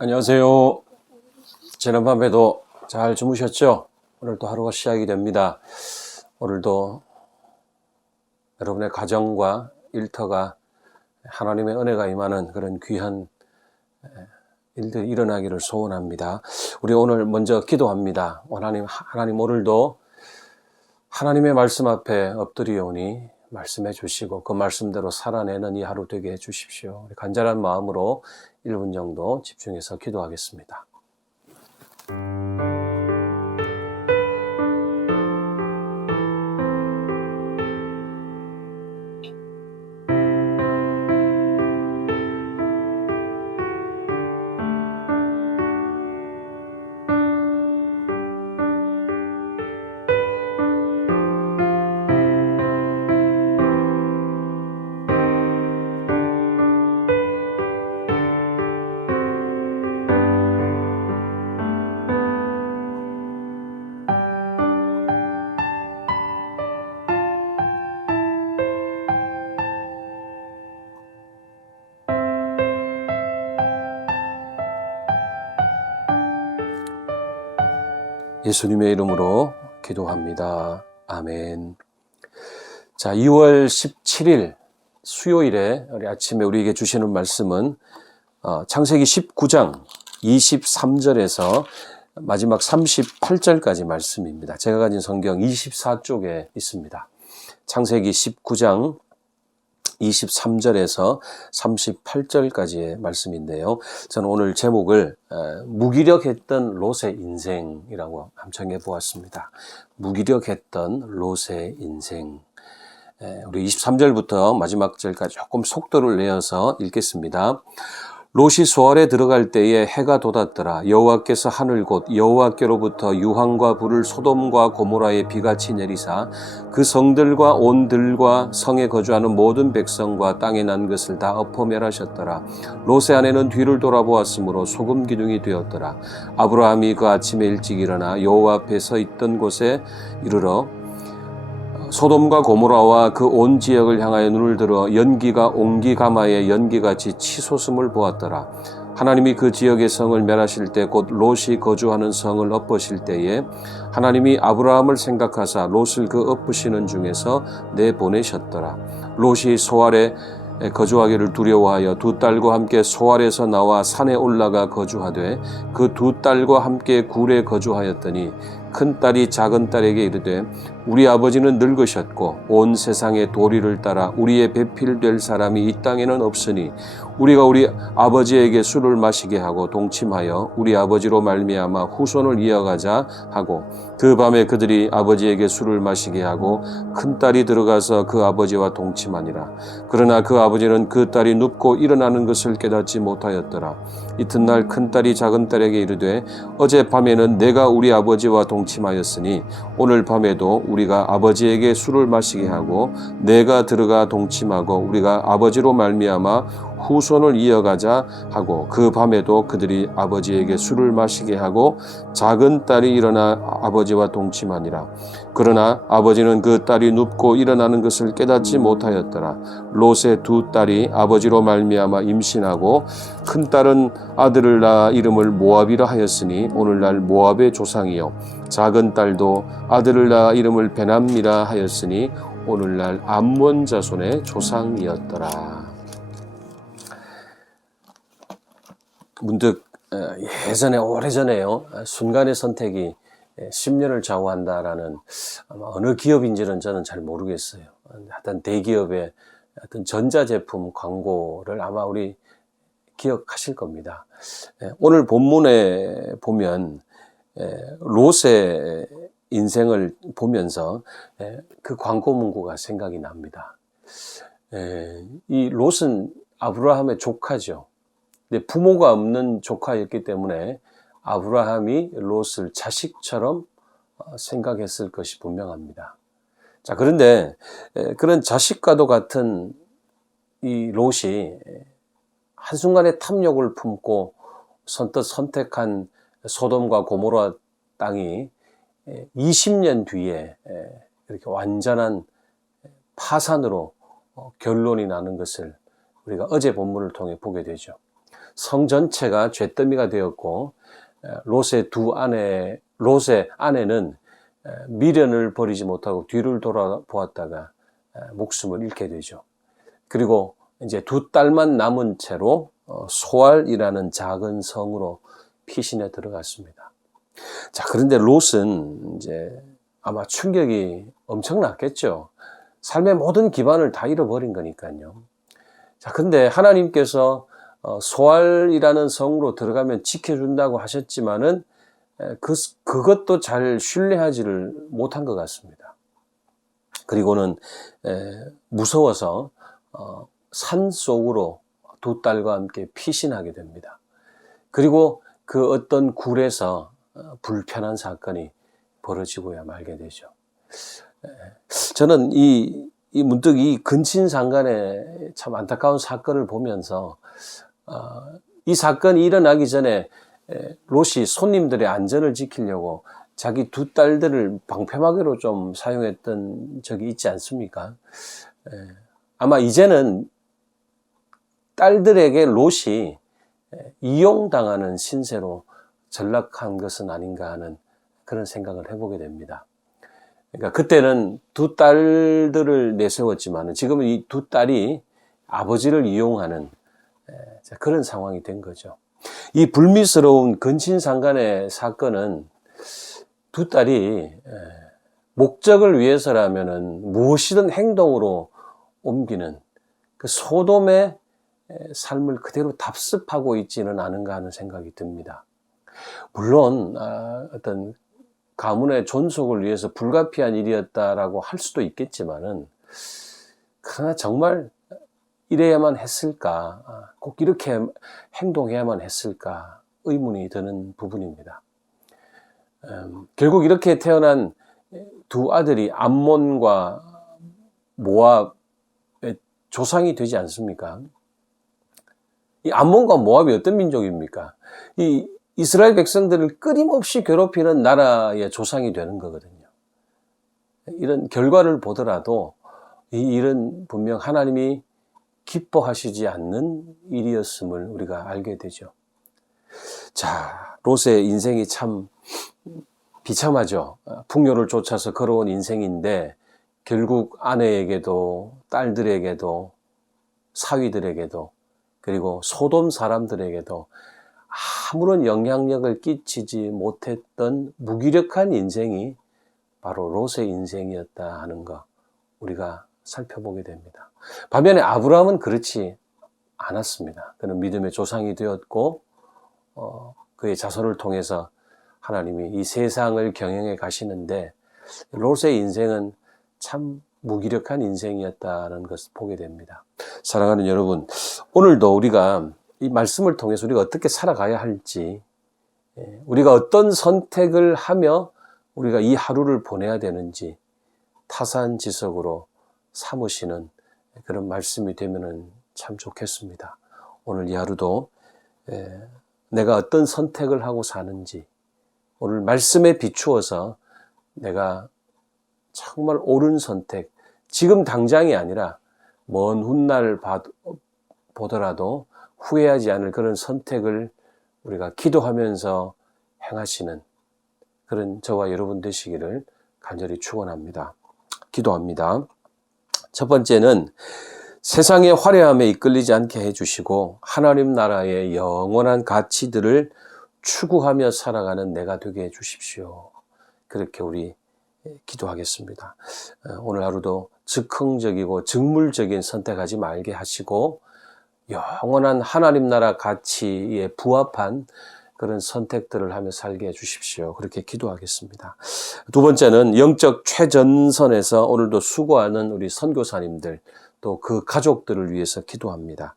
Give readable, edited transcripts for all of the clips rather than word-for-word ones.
안녕하세요. 지난밤에도 잘 주무셨죠? 오늘도 하루가 시작이 됩니다. 오늘도 여러분의 가정과 일터가 하나님의 은혜가 임하는 그런 귀한 일들이 일어나기를 소원합니다. 우리 오늘 먼저 기도합니다. 하나님 오늘도 하나님의 말씀 앞에 엎드리오니 말씀해 주시고 그 말씀대로 살아내는 이 하루 되게 해주십시오. 우리 간절한 마음으로 1분 정도 집중해서 기도하겠습니다. 예수님의 이름으로 기도합니다. 아멘. 자, 2월 17일 수요일에 우리 아침에 우리에게 주시는 말씀은 창세기 19장 23절에서 마지막 38절까지 말씀입니다. 제가 가진 성경 24쪽에 있습니다. 창세기 19장 23절에서 38절까지의 말씀인데요. 저는 오늘 제목을 무기력했던 롯의 인생이라고 함청해 보았습니다. 무기력했던 롯의 인생. 우리 23절부터 마지막 절까지 조금 속도를 내어서 읽겠습니다. 롯이 소알에 들어갈 때에 해가 돋았더라. 여호와께서 하늘 곧 여호와께로부터 유황과 불을 소돔과 고모라에 비같이 내리사 그 성들과 온 들과 성에 거주하는 모든 백성과 땅에 난 것을 다 엎어 멸하셨더라. 롯의 아내는 뒤를 돌아보았으므로 소금 기둥이 되었더라. 아브라함이 그 아침에 일찍 일어나 여호와 앞에 서 있던 곳에 이르러 소돔과 고모라와 그 온 지역을 향하여 눈을 들어 연기가 옹기가마의 연기같이 치솟음을 보았더라. 하나님이 그 지역의 성을 멸하실 때 곧 롯이 거주하는 성을 엎으실 때에 하나님이 아브라함을 생각하사 롯을 그 엎으시는 중에서 내보내셨더라. 롯이 소알에 거주하기를 두려워하여 두 딸과 함께 소알에서 나와 산에 올라가 거주하되 그 두 딸과 함께 굴에 거주하였더니 큰 딸이 작은 딸에게 이르되 우리 아버지는 늙으셨고 온 세상의 도리를 따라 우리의 배필될 사람이 이 땅에는 없으니 우리가 우리 아버지에게 술을 마시게 하고 동침하여 우리 아버지로 말미암아 후손을 이어가자 하고 그 밤에 그들이 아버지에게 술을 마시게 하고 큰 딸이 들어가서 그 아버지와 동침하니라. 그러나 그 아버지는 그 딸이 눕고 일어나는 것을 깨닫지 못하였더라. 이튿날 큰 딸이 작은 딸에게 이르되 어젯밤에는 내가 우리 아버지와 동침하였으니 오늘 밤에도 우리가 아버지에게 술을 마시게 하고 내가 들어가 동침하고 우리가 아버지로 말미암아 후손을 이어가자 하고 그 밤에도 그들이 아버지에게 술을 마시게 하고 작은 딸이 일어나 아버지와 동침하니라. 그러나 아버지는 그 딸이 눕고 일어나는 것을 깨닫지 못하였더라. 롯의 두 딸이 아버지로 말미암아 임신하고 큰 딸은 아들을 낳아 이름을 모압이라 하였으니 오늘날 모압의 조상이요 작은 딸도 아들을 낳아 이름을 베남이라 하였으니 오늘날 암몬 자손의 조상이었더라. 문득 예전에 오래전에요. 순간의 선택이 10년을 좌우한다라는 아마 어느 기업인지는 저는 잘 모르겠어요. 하여튼 대기업의 하여튼 전자제품 광고를 아마 우리 기억하실 겁니다. 오늘 본문에 보면 롯의 인생을 보면서 그 광고 문구가 생각이 납니다. 이 롯은 아브라함의 조카죠. 근데 부모가 없는 조카였기 때문에 아브라함이 롯을 자식처럼 생각했을 것이 분명합니다. 자, 그런데 그런 자식과도 같은 이 롯이 한순간에 탐욕을 품고 선뜻 선택한 소돔과 고모라 땅이 20년 뒤에 이렇게 완전한 파산으로 결론이 나는 것을 우리가 어제 본문을 통해 보게 되죠. 성 전체가 잿더미가 되었고 롯의 아내는 미련을 버리지 못하고 뒤를 돌아보았다가 목숨을 잃게 되죠. 그리고 이제 두 딸만 남은 채로 소알이라는 작은 성으로 피신해 들어갔습니다. 자, 그런데 롯은 이제 아마 충격이 엄청났겠죠. 삶의 모든 기반을 다 잃어버린 거니까요. 자, 근데 하나님께서 소알이라는 성으로 들어가면 지켜준다고 하셨지만은 그것도 잘 신뢰하지를 못한 것 같습니다. 그리고는 무서워서 산 속으로 두 딸과 함께 피신하게 됩니다. 그리고 그 어떤 굴에서 불편한 사건이 벌어지고야 말게 되죠. 저는 문득 이 근친상간의 참 안타까운 사건을 보면서 이 사건이 일어나기 전에 롯이 손님들의 안전을 지키려고 자기 두 딸들을 방패막이로 좀 사용했던 적이 있지 않습니까? 아마 이제는 딸들에게 롯이 이용당하는 신세로 전락한 것은 아닌가 하는 그런 생각을 해보게 됩니다. 그러니까 그때는 두 딸들을 내세웠지만 지금은 이 두 딸이 아버지를 이용하는 그런 상황이 된 거죠. 이 불미스러운 근친상간의 사건은 두 딸이 목적을 위해서라면은 무엇이든 행동으로 옮기는 그 소돔의 삶을 그대로 답습하고 있지는 않은가 하는 생각이 듭니다. 물론 어떤 가문의 존속을 위해서 불가피한 일이었다라고 할 수도 있겠지만은, 그러나 정말 이래야만 했을까, 꼭 이렇게 행동해야만 했을까 의문이 드는 부분입니다. 결국 이렇게 태어난 두 아들이 암몬과 모압의 조상이 되지 않습니까? 이 암몬과 모압이 어떤 민족입니까? 이 이스라엘 백성들을 끊임없이 괴롭히는 나라의 조상이 되는 거거든요. 이런 결과를 보더라도 이 일은 분명 하나님이 기뻐하시지 않는 일이었음을 우리가 알게 되죠. 자, 롯의 인생이 참 비참하죠. 풍요를 쫓아서 걸어온 인생인데 결국 아내에게도 딸들에게도 사위들에게도 그리고 소돔 사람들에게도 아무런 영향력을 끼치지 못했던 무기력한 인생이 바로 롯의 인생이었다 하는 거 우리가 살펴보게 됩니다. 반면에 아브라함은 그렇지 않았습니다. 그는 믿음의 조상이 되었고 그의 자손을 통해서 하나님이 이 세상을 경영해 가시는데 롯의 인생은 참 무기력한 인생이었다는 것을 보게 됩니다. 사랑하는 여러분, 오늘도 우리가 이 말씀을 통해서 우리가 어떻게 살아가야 할지, 우리가 어떤 선택을 하며 우리가 이 하루를 보내야 되는지 타산지석으로 삼으시는 그런 말씀이 되면 참 좋겠습니다. 오늘 이 하루도 내가 어떤 선택을 하고 사는지 오늘 말씀에 비추어서 내가 정말 옳은 선택, 지금 당장이 아니라 먼 훗날 보더라도 후회하지 않을 그런 선택을 우리가 기도하면서 행하시는 그런 저와 여러분 되시기를 간절히 축원합니다. 기도합니다. 첫 번째는 세상의 화려함에 이끌리지 않게 해주시고 하나님 나라의 영원한 가치들을 추구하며 살아가는 내가 되게 해주십시오. 그렇게 우리 기도하겠습니다. 오늘 하루도 즉흥적이고 즉물적인 선택하지 말게 하시고 영원한 하나님 나라 가치에 부합한 그런 선택들을 하며 살게 해주십시오. 그렇게 기도하겠습니다. 두 번째는 영적 최전선에서 오늘도 수고하는 우리 선교사님들 또 그 가족들을 위해서 기도합니다.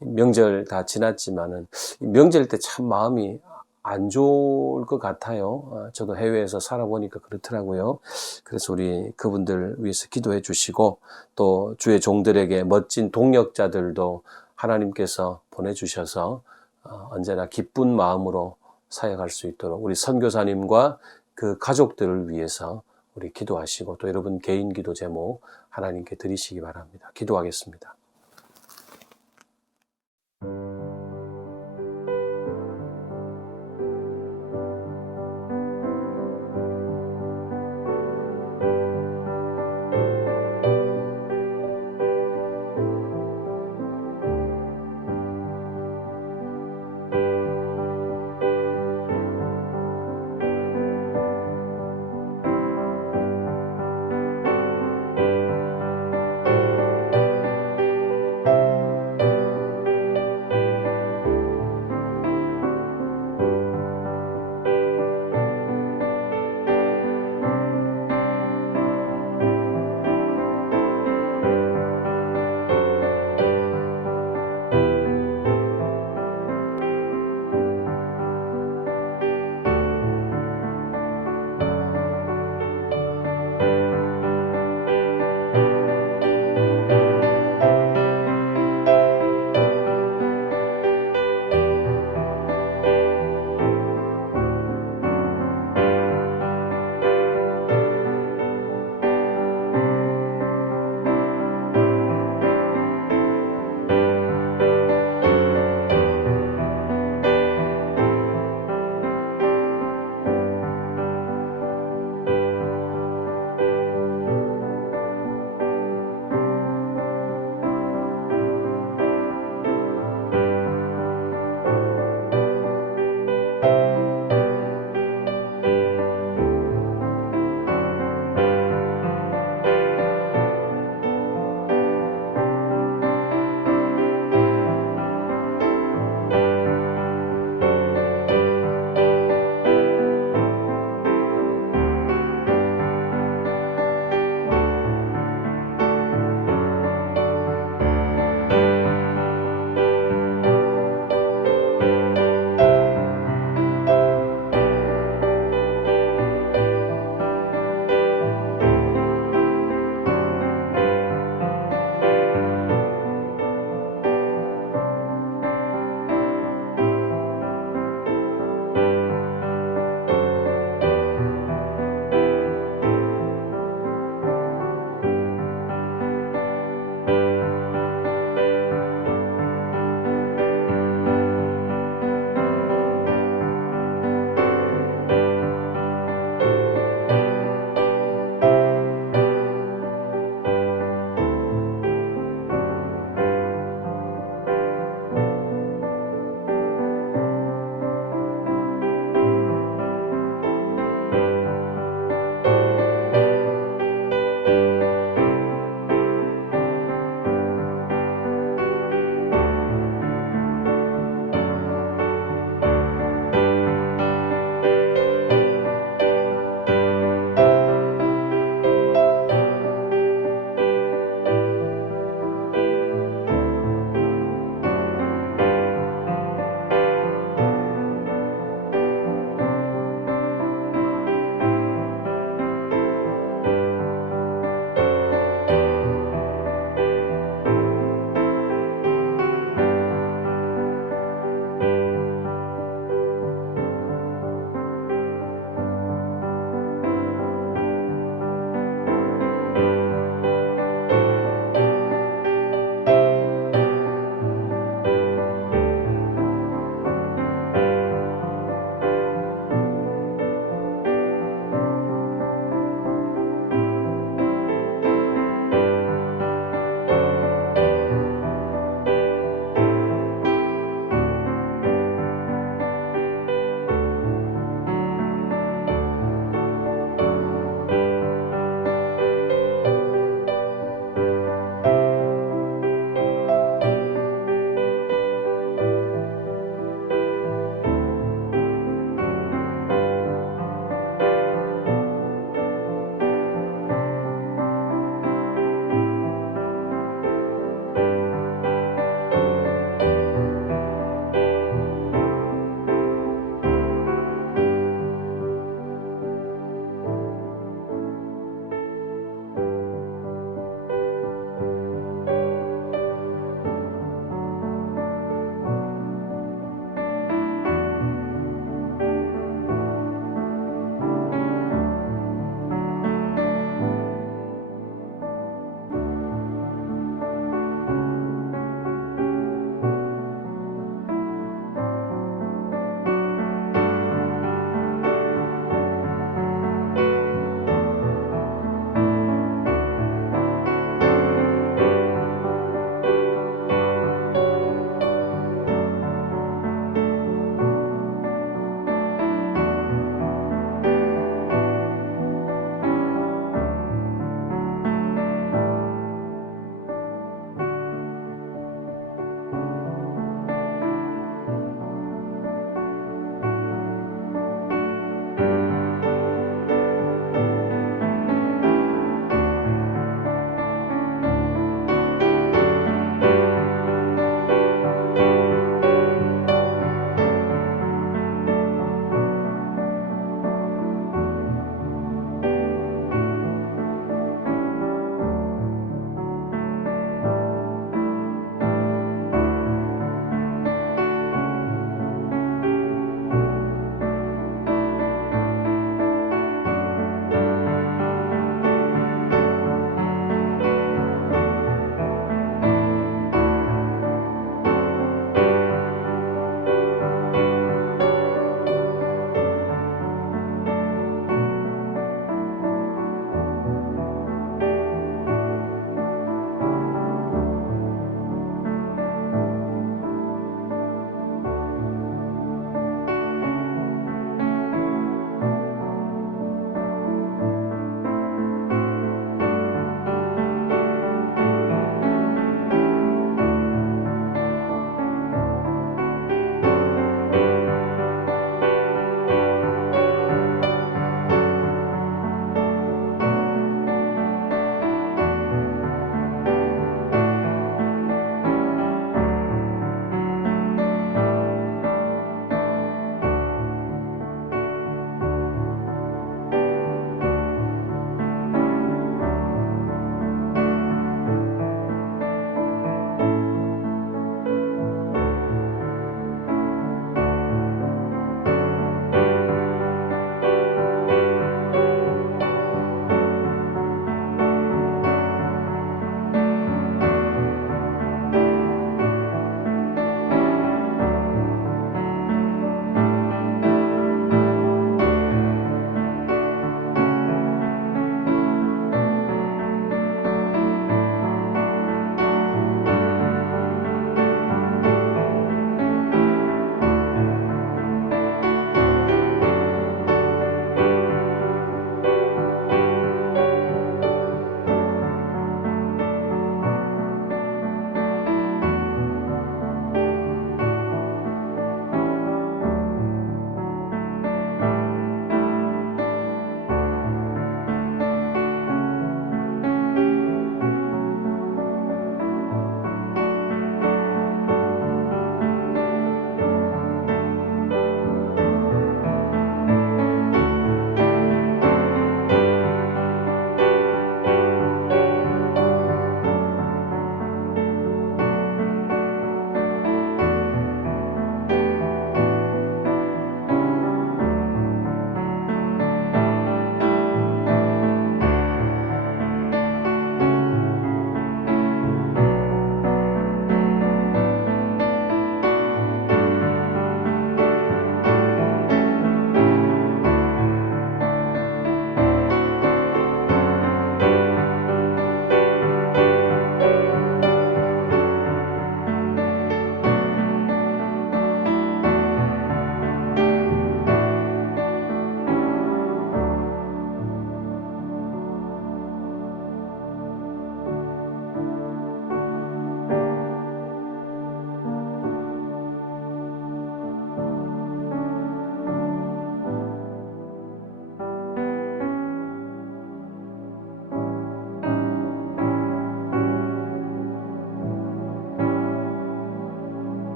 명절 다 지났지만은 명절 때 참 마음이 안 좋을 것 같아요. 저도 해외에서 살아보니까 그렇더라고요. 그래서 우리 그분들 위해서 기도해 주시고 또 주의 종들에게 멋진 동역자들도 하나님께서 보내주셔서 언제나 기쁜 마음으로 사역할 수 있도록 우리 선교사님과 그 가족들을 위해서 우리 기도하시고 또 여러분 개인 기도 제목 하나님께 드리시기 바랍니다. 기도하겠습니다.